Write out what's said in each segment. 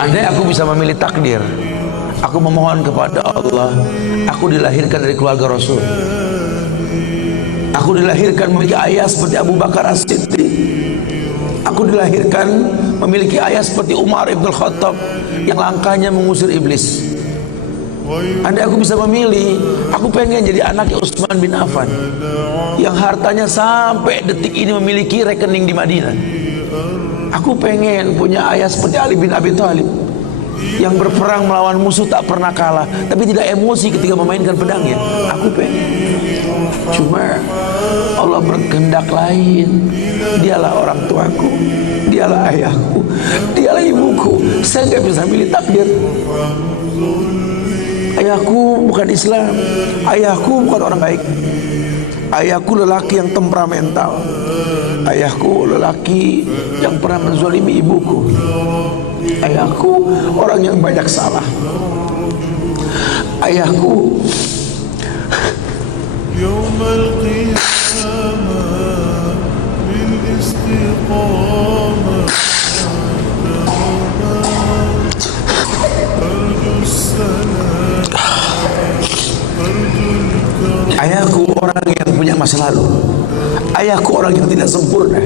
Andai aku bisa memilih takdir, aku memohon kepada Allah, aku dilahirkan dari keluarga Rasul. Aku dilahirkan memiliki ayah seperti Abu Bakar As-Siddiq. Aku dilahirkan memiliki ayah seperti Umar Ibn Khattab yang langkahnya mengusir iblis. Andai aku bisa memilih, aku pengen jadi anaknya Utsman bin Affan yang hartanya sampai detik ini memiliki rekening di Madinah. Aku pengen punya ayah seperti Ali bin Abi Thalib yang berperang melawan musuh tak pernah kalah, tapi tidak emosi ketika memainkan pedangnya. Aku pengen. Cuma Allah berkehendak lain. Dialah orang tuaku, dialah ayahku, dialah ibuku. Saya nggak bisa milih takdir. Ayahku bukan Islam, ayahku bukan orang baik. Ayahku lelaki yang temperamental, ayahku lelaki yang pernah menzalimi ibuku, ayahku orang yang banyak salah, ayahku ayahku orang yang punya masa lalu, ayahku orang yang tidak sempurna.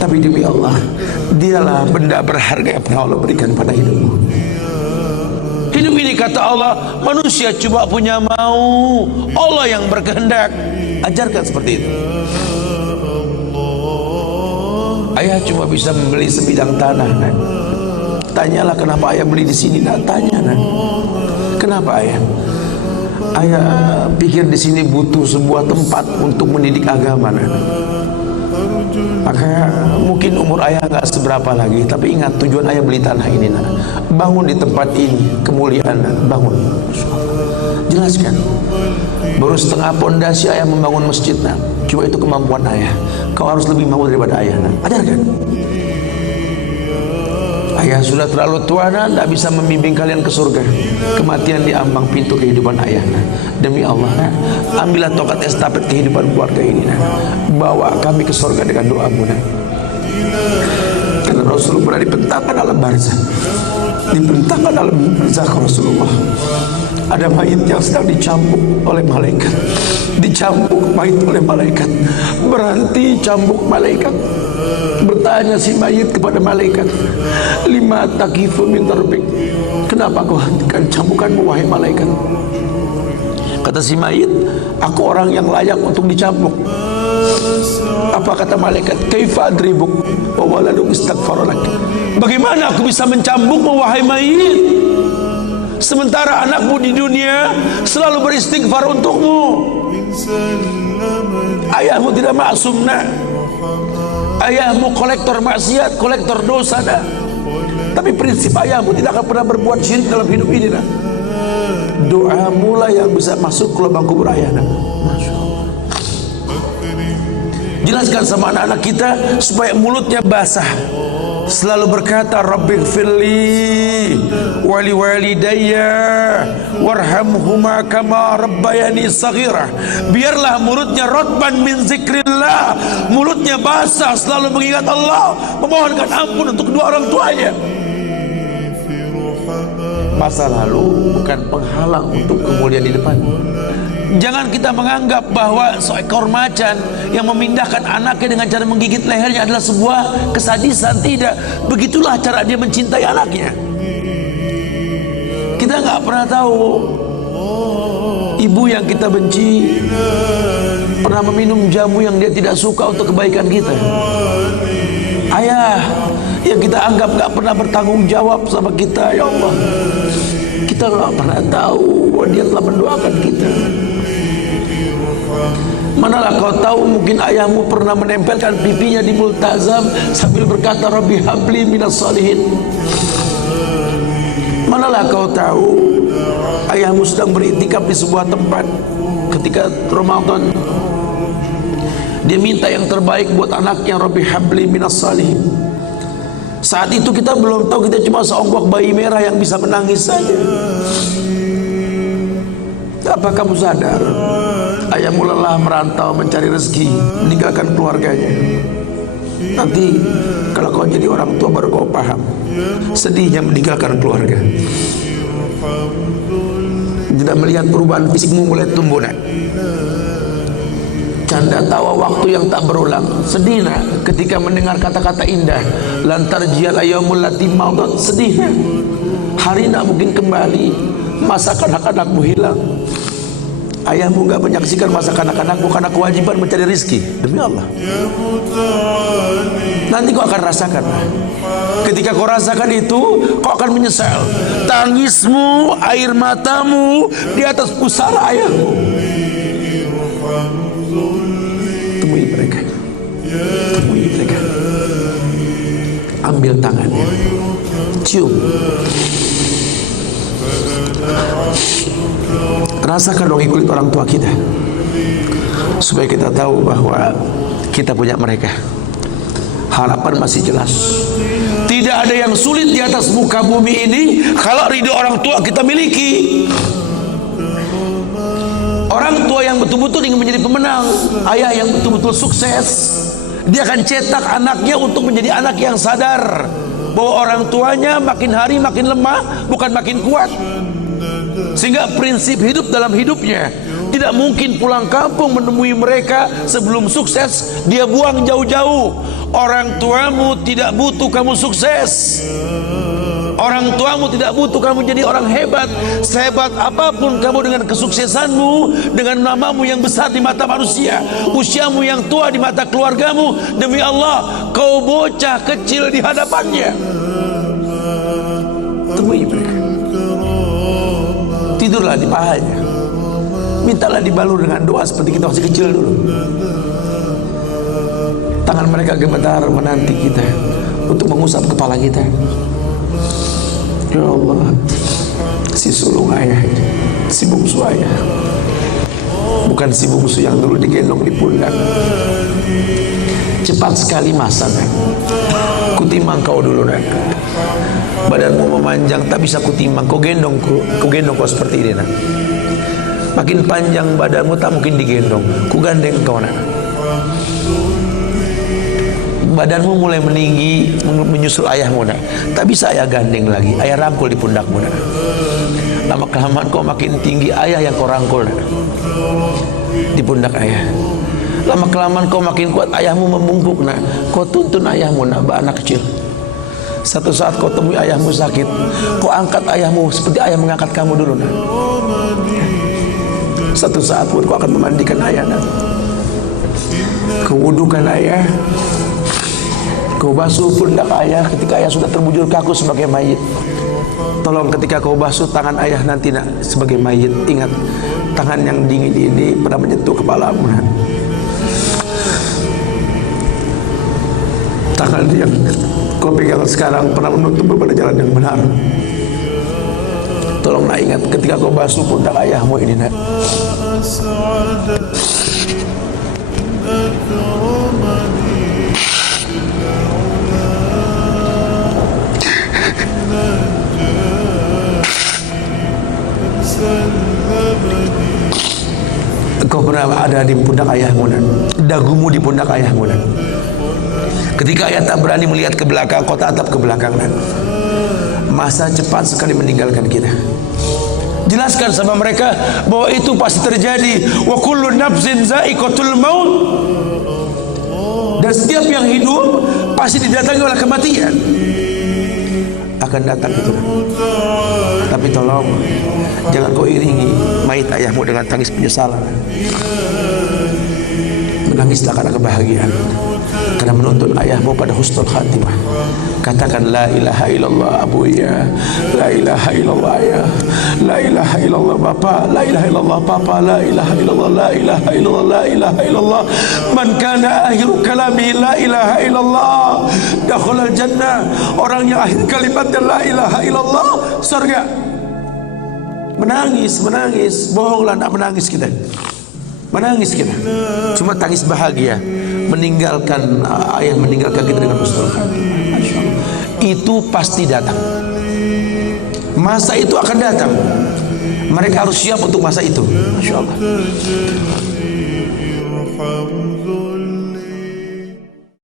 Tapi demi Allah, dialah benda berharga yang pernah Allah berikan pada hidupmu. Hidup ini kata Allah, manusia cuma punya mau, Allah yang berkehendak. Ajarkan seperti itu. Ayah cuma bisa membeli sebidang tanah, nak. Tanyalah kenapa ayah beli di sini, nak. Tanya, nak. Kenapa ayah? Ayah pikir di sini butuh sebuah tempat untuk mendidik agama, nak. Maka mungkin umur ayah nggak seberapa lagi, tapi ingat tujuan ayah beli tanah ini, nak. Bangun di tempat ini kemuliaan, nak. Bangun. Jelaskan. Baru setengah pondasi ayah membangun masjid, nak. Cuma itu kemampuan ayah. Kau harus lebih mampu daripada ayah, nak. Ajarkan. Ayah sudah terlalu tua, nak, tidak bisa membimbing kalian ke surga. Kematian di ambang pintu kehidupan ayah, nak. Demi Allah, nak, ambillah tongkat estafet kehidupan keluarga ini, nak. Bawa kami ke surga dengan doamu, nak. Karena Rasul pernah dibentangkan alam barzah, dibentangkan alam barzah Rasulullah. Ada mayit yang sedang dicambuk oleh malaikat, dicambuk mayit oleh malaikat, berhenti cambuk malaikat. Bertanya si mayit kepada malaikat, lima takifu min darbik, kenapa kau hentikan cambukanmu wahai malaikat? Kata si mayit, aku orang yang layak untuk dicambuk. Apa kata malaikat? Kaifa adribuk wa waladuk istaghfaralak. Bagaimana aku bisa mencambukmu wahai mayit, sementara anakmu di dunia selalu beristighfar untukmu? Ayahmu tidak maksum, nak. Ayahmu kolektor maksiat, kolektor dosa, nak. Tapi prinsip ayahmu tidak akan pernah berbuat syirik dalam hidup ini, nak. Doamu lah yang bisa masuk ke lubang kubur ayah, nak. Masya Allah. Jelaskan sama anak-anak kita supaya mulutnya basah, selalu berkata Rabbighfirli wali walidayya warhamhuma kama rabbayani saghira. Biarlah mulutnya rotban min zikrillah, mulutnya basah selalu mengingat Allah, memohonkan ampun untuk kedua orang tuanya. Masa lalu bukan penghalang untuk kemuliaan di depan. Jangan kita menganggap bahwa seekor macan yang memindahkan anaknya dengan cara menggigit lehernya adalah sebuah kesadisan. Tidak. Begitulah cara dia mencintai anaknya. Kita nggak pernah tahu ibu yang kita benci pernah meminum jamu yang dia tidak suka untuk kebaikan kita. Ayah yang kita anggap nggak pernah bertanggung jawab sama kita, ya Allah, kita nggak pernah tahu bahwa dia telah mendoakan kita. Manalah kau tahu, mungkin ayahmu pernah menempelkan pipinya di multazam sambil berkata Rabbi habli minas salihin. Manalah kau tahu ayahmu sedang beriktikaf di sebuah tempat ketika Ramadan, dia minta yang terbaik buat anaknya, Rabbi habli minas salihin. Saat itu kita belum tahu, kita cuma seonggok bayi merah yang bisa menangis saja. Apa kamu sadar ayahmu lelah merantau mencari rezeki, meninggalkan keluarganya? Nanti kalau kau jadi orang tua baru kau paham sedihnya meninggalkan keluarga. Tidak melihat perubahan fisikmu mulai tumbuh nak. Canda tawa waktu yang tak berulang. Sedih nak ketika mendengar kata-kata indah. Lantar jial ayamul lati maudat. Sedih nak. Hari nak mungkin kembali. Masa kanak-kanakmu hilang. Ayahmu gak menyaksikan masa kanak-kanakmu karena kewajiban mencari rizki. Demi Allah. Nanti kau akan rasakan. Ketika kau rasakan itu, kau akan menyesal. Tangismu, air matamu di atas pusara ayahmu. Temui mereka. Temui mereka. Ambil tangannya. Cium. Rasakan dong kulit orang tua kita, supaya kita tahu bahwa kita punya mereka. Harapan masih jelas. Tidak ada yang sulit di atas muka bumi ini kalau ridho orang tua kita miliki. Orang tua yang betul-betul ingin menjadi pemenang, ayah yang betul-betul sukses, dia akan cetak anaknya untuk menjadi anak yang sadar bahwa orang tuanya makin hari makin lemah, bukan makin kuat. Sehingga prinsip hidup dalam hidupnya tidak mungkin pulang kampung menemui mereka sebelum sukses. Dia buang jauh-jauh. Orang tuamu tidak butuh kamu sukses. Orang tuamu tidak butuh kamu jadi orang hebat. Sehebat apapun kamu dengan kesuksesanmu, dengan namamu yang besar di mata manusia, usiamu yang tua di mata keluargamu, demi Allah kau bocah kecil di hadapannya. Temui mereka. Tidurlah di pahanya. Mintalah dibalur dengan doa seperti kita masih kecil dulu. Tangan mereka gemetar menanti kita untuk mengusap kepala kita. Ya Allah, si sulung ayah, si bungsu ayah, bukan si bungsu yang dulu digendong di pundak. Cepat sekali masa nak. Kutimbang kau dulu nak. Badanmu memanjang tak bisa kutimbang. Kau gendong kau seperti ini nak. Makin panjang badanmu tak mungkin digendong. Ku gandeng kau nak. Badanmu mulai meninggi menyusul ayahmu nak. Tak bisa ayah gandeng lagi. Ayah rangkul di pundakmu nak. Lama kelamaan kau makin tinggi, ayah yang kau rangkul nak. Di pundak ayah. Lama kelamaan kau makin kuat, ayahmu membungkuk nak. Kau tuntun ayahmu nak, anak kecil. Satu saat kau temui ayahmu sakit, kau angkat ayahmu seperti ayah mengangkat kamu dulu nak. Satu saat pun kau akan memandikan ayah nak. Kau wudukan ayah, kau basuh pundak ayah ketika ayah sudah terbujur kaku sebagai mayit. Tolong ketika kau basuh tangan ayah nanti nak sebagai mayit, ingat tangan yang dingin ini pernah menyentuh kepalamu nak. Tangan yang kau pegang sekarang pernah menuntun pada jalan yang benar. Tolong nak ingat ketika kau basuh pundak ayahmu ini nak. Kau pernah ada di pundak ayahmu nak. Dagumu di pundak ayahmu nak. Ketika ayah tak berani melihat ke belakang, kau tatap ke belakang nak. Masa cepat sekali meninggalkan kita. Jelaskan sama mereka bahwa itu pasti terjadi. Wa kullu nafsin za'iqatul maut. Dan setiap yang hidup pasti didatangi oleh kematian. Akan datang itu. Tapi tolong jangan kau iringi mayit ayahmu dengan tangis penyesalan. Menangislah karena kebahagiaan, karena menuntun ayahmu pada husnul khatimah. Katakan la ilaha illallah abuya, la ilaha illallah ayah, la ilaha illallah bapa, la ilaha illallah papa, la ilaha illallah, la ilaha illallah, la ilaha illallah. Man kana akhiru kalami la ilaha illallah dakhala jannah. Orang yang akhir kalimatnya la ilaha illallah, surga. Menangis, bohonglah nak menangis kita. Menangis kita, cuma tangis bahagia meninggalkan ayah, meninggalkan kita dengan husnul khatimah. Masya Allah. Itu pasti datang. Masa itu akan datang. Mereka harus siap untuk masa itu. Masya Allah.